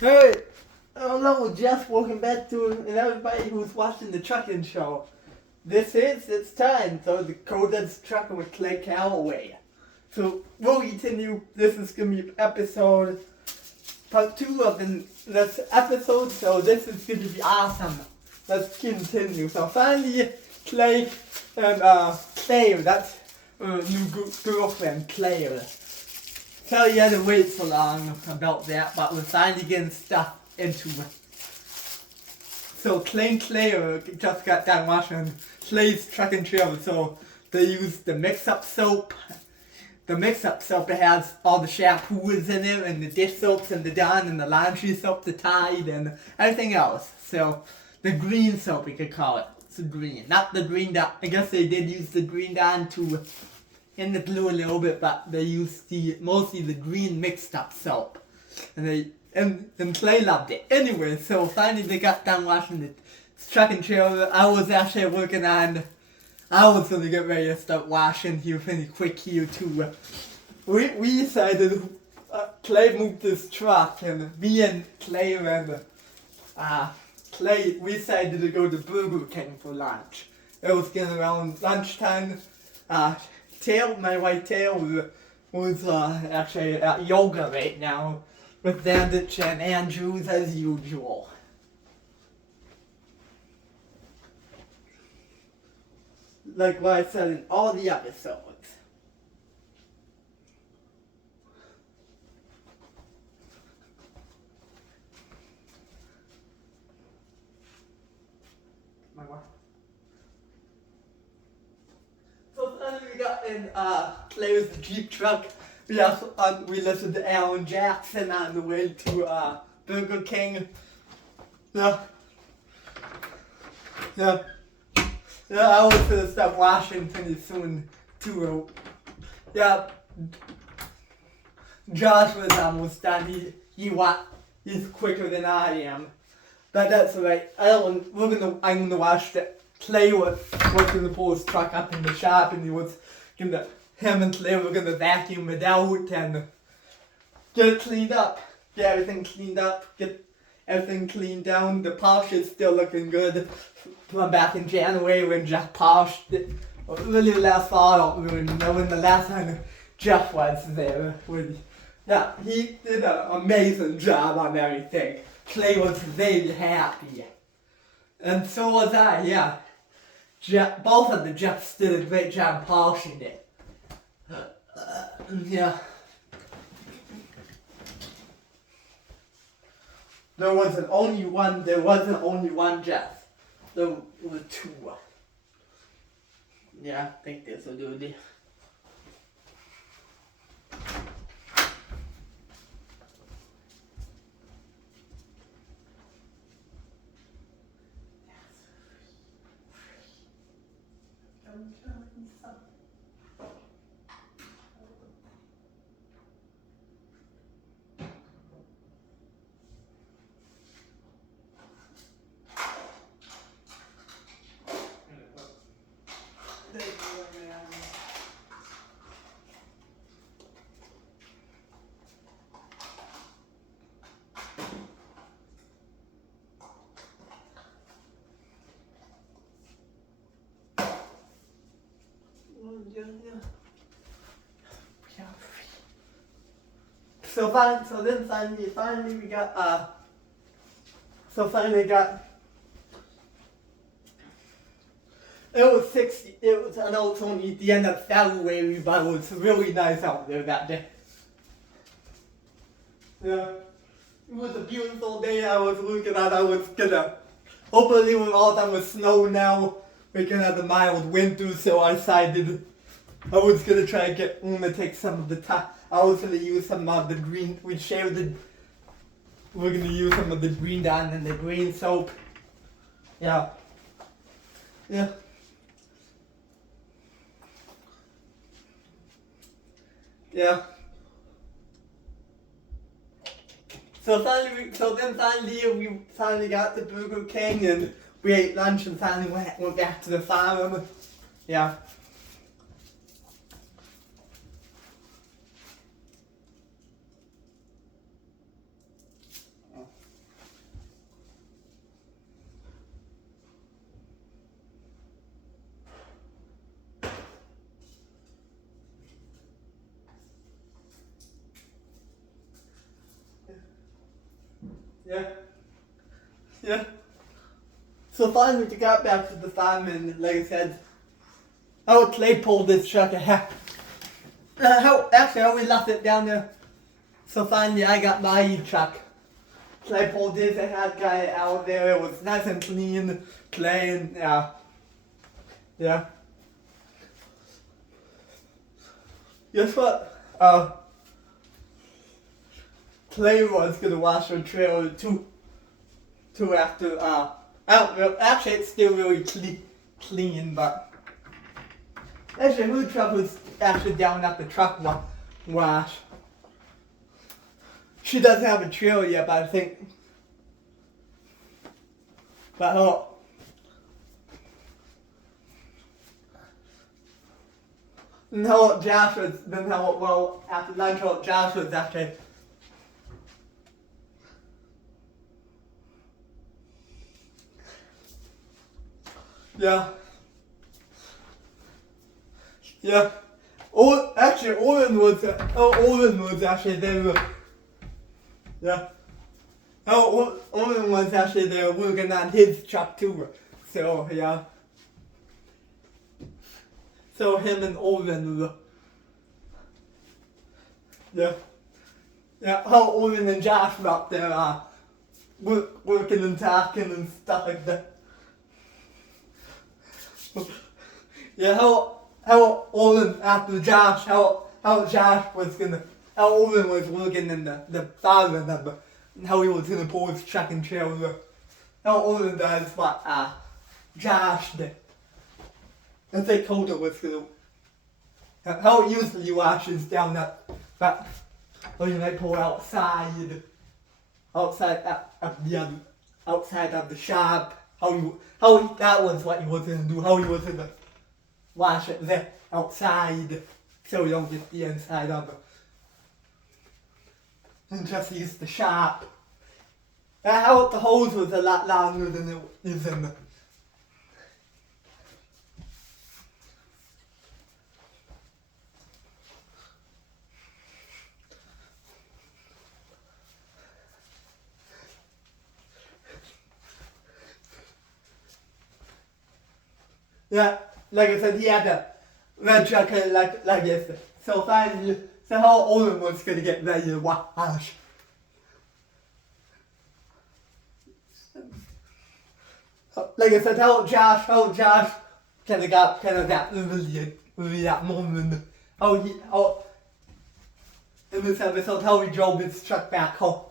Hey, hello, Jeff. Welcome back to and everybody who's watching the trucking show. It's time. So the Kodas trucking with Callaway. So we'll continue. This is gonna be episode part 2 of this episode. So this is gonna be awesome. Let's continue. So finally, Clay, that's new girlfriend, Clay. Sorry you had to wait so long about that, but we're finally getting stuff into it. So Clay just got done washing Clay's truck and trailer, so they used the mix-up soap. The mix-up soap has all the shampoos in it, and the dish soaps, and the Dawn, and the laundry soap, the Tide, and everything else. So the green soap, we could call it. It's the green, not the green Dawn. I guess they did use the green Dawn to in the blue a little bit, but they used mostly the green mixed up soap, and Clay loved it. Anyway, so finally they got done washing the truck and trailer. I was actually working on. I was gonna get ready to start washing here pretty quick here too. We decided Clay moved his truck, and me and Clay and Clay we decided to go to Burger King for lunch. It was getting around lunchtime. My wife Tail was actually at yoga right now with Dandich and Andrews as usual. Like what I said in all the episodes. My wife. So then we got in Claire's Jeep truck. We listened to Alan Jackson on the way to Burger King. Yeah, I was gonna stop washing pretty soon too. Yeah, Josh was almost done. He's quicker than I am, but that's alright. I'm gonna wash the. Clay was gonna pull his truck up in the shop, and him and Clay were gonna vacuum it out and get it cleaned up. Get everything cleaned up, get everything cleaned down. The polish is still looking good. From back in January when Jeff polished it. Really last fall, I don't really know when the last time Jeff was there. Yeah, he did an amazing job on everything. Clay was very happy. And so was I, yeah. Both of the Jeffs did a great job polishing it. Yeah. There wasn't only one Jeff. There were two. Yeah, I think this will do it. So finally we got it was 60. I know it's only the end of February, but it was really nice out there that day. Yeah, it was a beautiful day. I was looking at. Hopefully we're all done with snow now. We can have a mild winter, so I decided I was gonna try to take some of the time. I was gonna use some of the green. We're gonna use some of the green Dawn and the green soap. Yeah. Yeah. Yeah. So finally we finally got to Burger King, and we ate lunch, and finally went back to the farm. Yeah. Yeah. So finally we got back to the farm and like I said, how Clay pulled this truck how we left it down there. So finally I got my truck. Clay pulled this, I had guy out there, it was nice and clean, clean, yeah. Yeah. Guess what? Clay was gonna wash her trailer too after I don't know, actually it's still really clean, but actually her truck was actually down at the truck wash. She doesn't have a trailer yet, but I think no, Josh was, after lunch, Josh was actually, yeah. Actually, Owen was actually there, yeah. Owen was actually there working on his truck too, so, yeah. So him and Owen, yeah, how Owen and Josh were up there working and talking and stuff like that. Yeah, how Owen after Josh, how Josh was gonna, how Owen was working in the farm and how he was gonna pull his truck and trailer. How Owen does what Josh did. I think Kodas was gonna, how it usually washes down that when they pull outside of the shop, how that was what he was gonna do, how he was gonna wash it there outside so you don't get the inside of it. And just use the shop. How the hose was a lot longer than it is in the. Yeah, like I said, he had a red jacket like this. So finally, so how Owen was gonna get ready to wash. Like I said, how Josh kind of got really that moment. In this episode, how he drove his truck back home.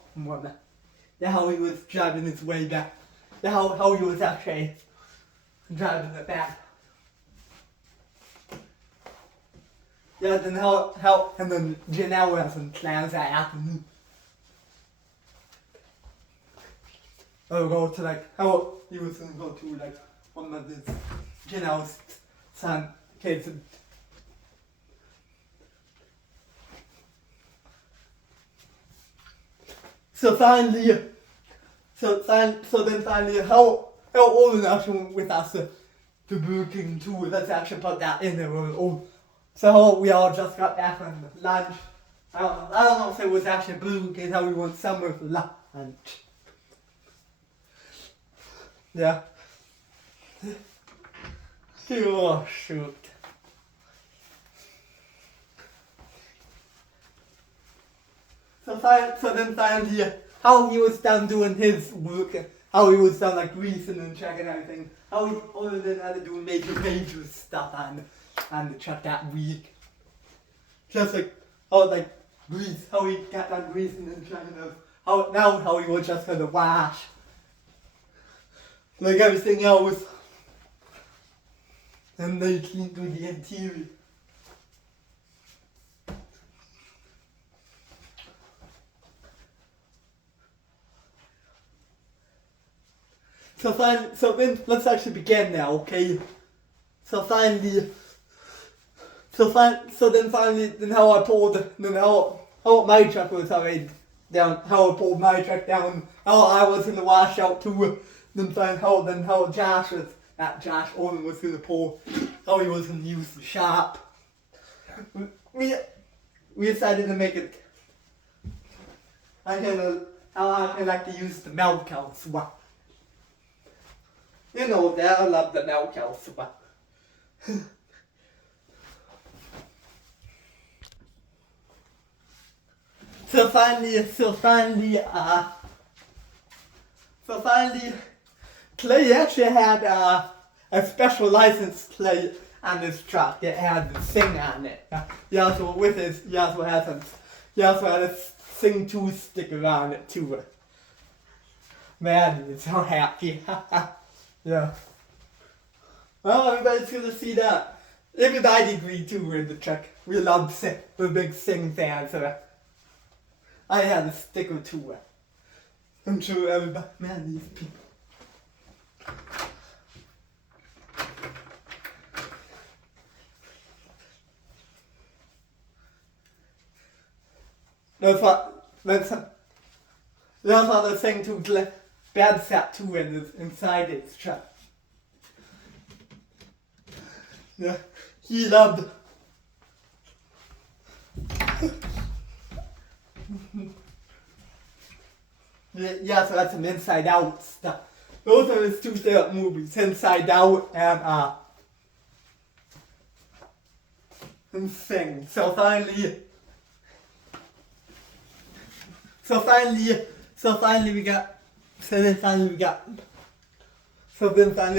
Yeah, how he was driving his way back. Yeah, how he was actually driving it back. Yeah, then and then Janelle has some plans that afternoon. Go to how he was gonna go to one of his Janelle's son kids. So then finally, how old actually went with us to Burger King too. Let's actually put that in there. So we all just got back from lunch. I don't know if it was actually Burger King, how we went somewhere for lunch. Yeah. Oh shoot. So then finally, how he was done doing his work, how he was done greasing and checking everything, how he other than had to do major stuff on the truck that week. Just grease, how he got done greasing and checking of how he was just gonna wash. Like everything else. And they cleaned through the interior. So then let's actually begin now, okay? So then how I pulled, how my truck was already down, how I pulled my truck down, how I was in the washout too, how Owen was gonna pull, how he was gonna use the shop. We decided to make it, how I like to use the milk house. You know that I love the milk house, but so finally, Clay actually had a special license plate on his truck. It had the thing on it. He also had a thing too sticker on it too. Man, he's so happy. Yeah. Well, everybody's gonna see that. Even I agree too with the truck. We love the big Sing fans. So I had a sticker too. I'm sure everybody. Man, these people. That's what the thing too. Bad sat too inside its truck. Yeah, he loved. Yeah, so that's some Inside Out stuff. Those are his two favorite movies, Inside Out and Sing. So finally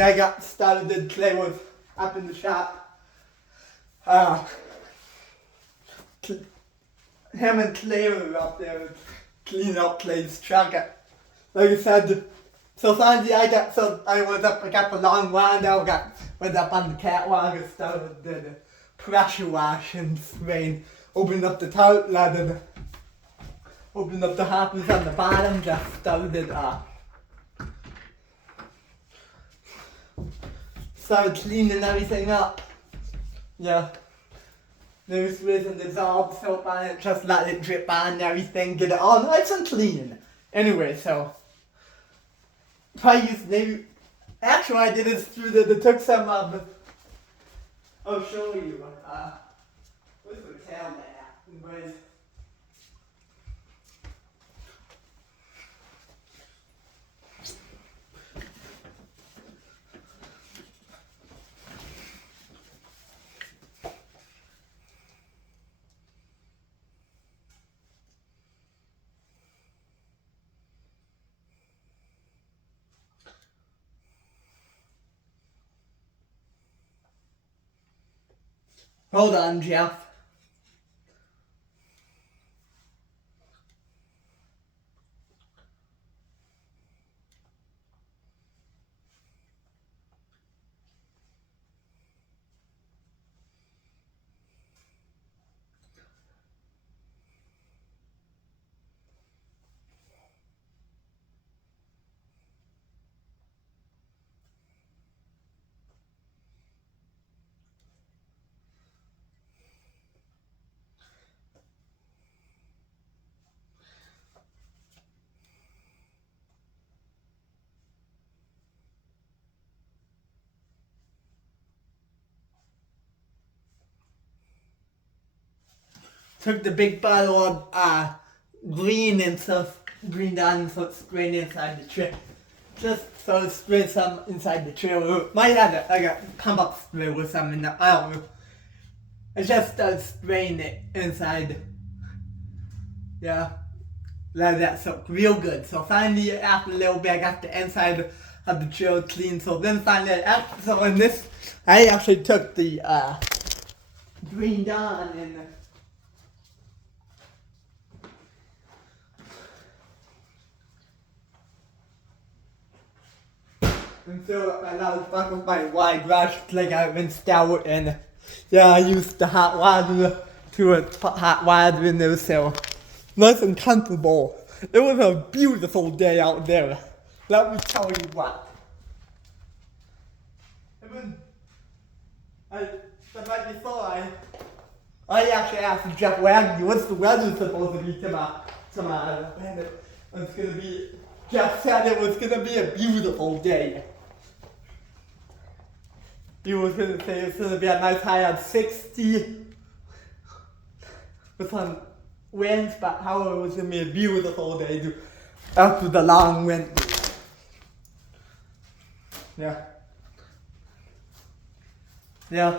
I got started and Clay was up in the shop. Him and Clay were up there cleaning up Clay's truck. Like I said, so finally I got the long window, went up on the catwalk and started the pressure wash and spraying, opened up the toilet and opened up the hoppers on the bottom, just started cleaning everything up. Yeah. There's some dissolved soap on it, just let it drip on and everything, get it all nice and clean. Anyway, so actually I did this through they took some I'll show you. What's the tail there? Hold on, Jeff. Took the big bottle of green and stuff, green down and stuff, spraying inside the trailer. Just so spray some inside the trailer. Might have like a pump up spray with some in the, I don't know. I just started spraying it inside. Yeah. Let that soak real good. So finally, after a little bit, I got the inside of the trailer clean. So then finally, I actually took the green down and fill up my large bucket with my wide brush, like I rinsed out, and yeah, I used the hot water to put hot water in there, so nice and comfortable. It was a beautiful day out there. Let me tell you what. The night before, I actually asked Jeff Wagner, what's the weather supposed to be tomorrow? And it's gonna be. Jeff said it was gonna be a beautiful day. He was gonna say it's gonna be a nice high of 60 with some winds, but however it was gonna be a beautiful day after the long winter. Yeah. Yeah.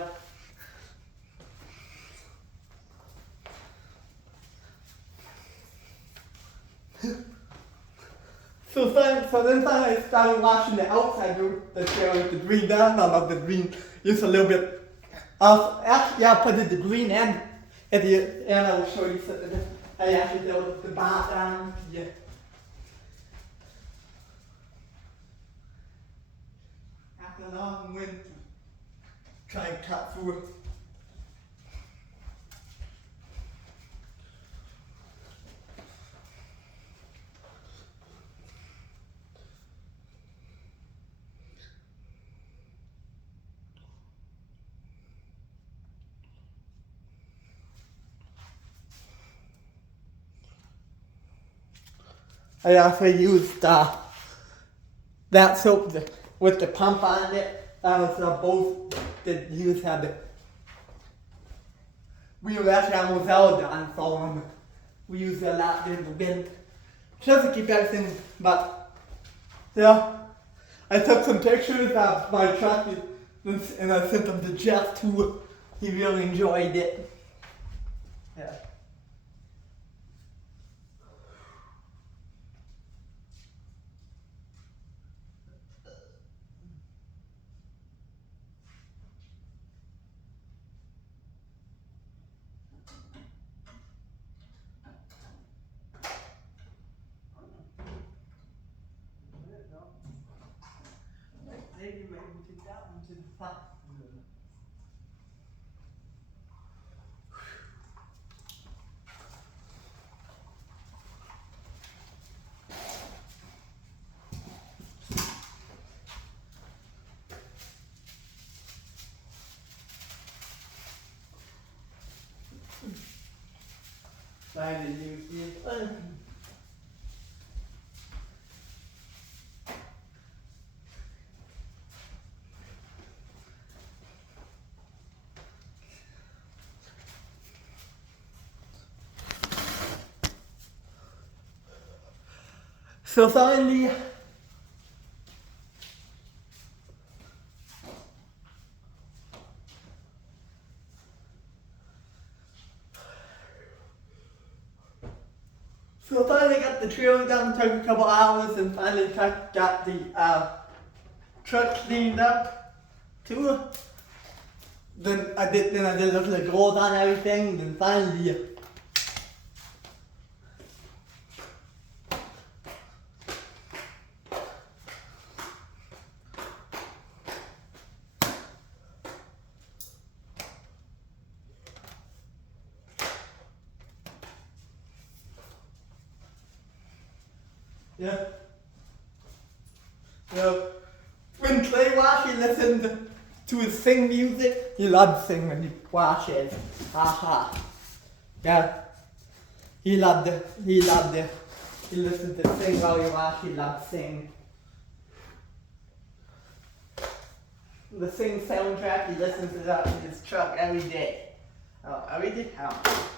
So then I started washing the outside of the chair with the green down, not the green, just a little bit. Actually, I put the green end at the end. I will show you something. I actually did the bar down. Yeah. After a long winter, try and cut through it. I also used that soap with the pump on it. That was both that used had the. We were actually almost all done, so we used a lot in the bin. Just to keep everything, but yeah. I took some pictures of my truck and I sent them to Jeff too. He really enjoyed it. Yeah. Maybe we can take that one to the top. Trying to use it. So finally, got the trailer done, took a couple hours, and finally got the truck cleaned up too. Then I did a little gold on everything, then finally yeah. When Clay washes, he listened to his sing music. He loves sing when he washes. Haha. Yeah. He loved it. He listened to sing while he washed. He loved sing. The Sing soundtrack, he listens to that in his truck every day. Oh, every day? Oh.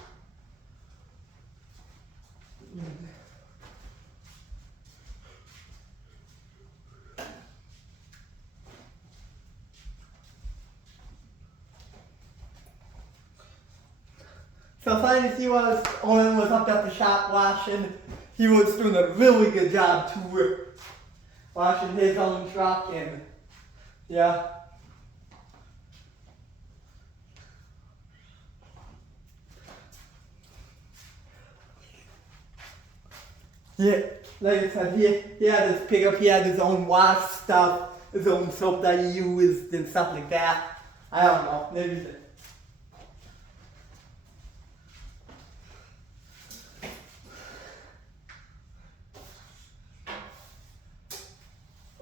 So finally Owen was up at the shop washing. He was doing a really good job too, washing his own truck and yeah. Yeah, like I said, he had his pickup, he had his own wash stuff, his own soap that he used and stuff like that. I don't know, maybe.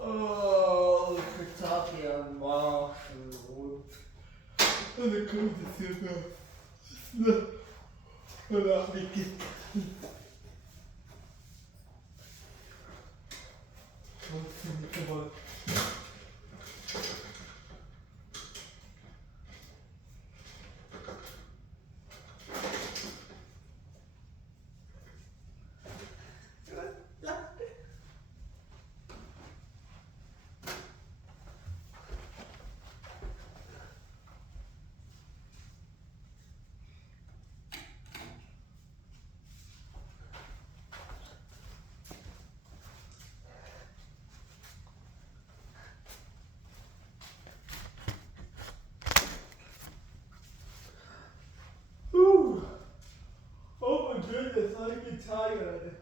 Oh, Kentucky and Marshall. And the Kodas here. Come on. tired.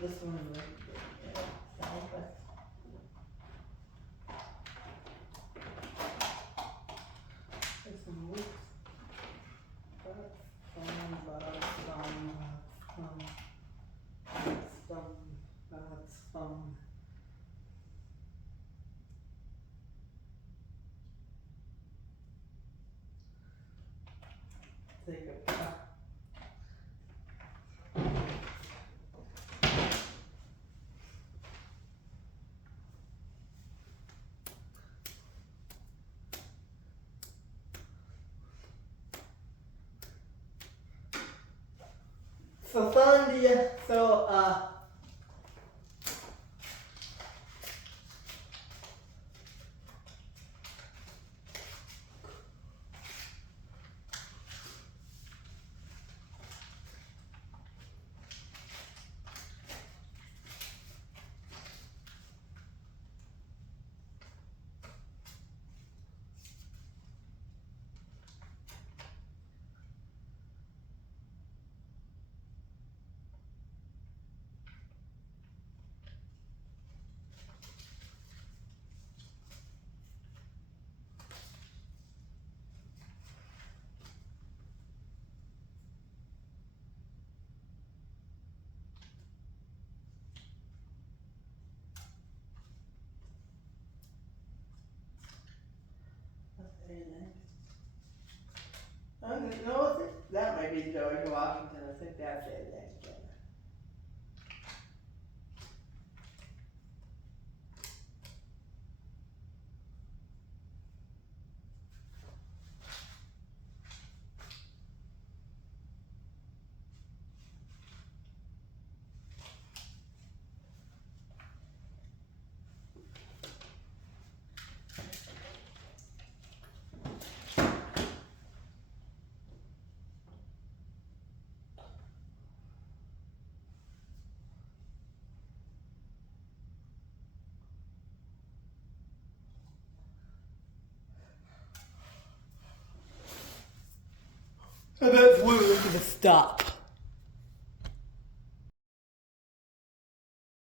This one right there. Southwest. There's some roots. That's fun. Take a cut. So Sandy, no, I think that might be George Washington. I think that's it. So that's where we're going to stop.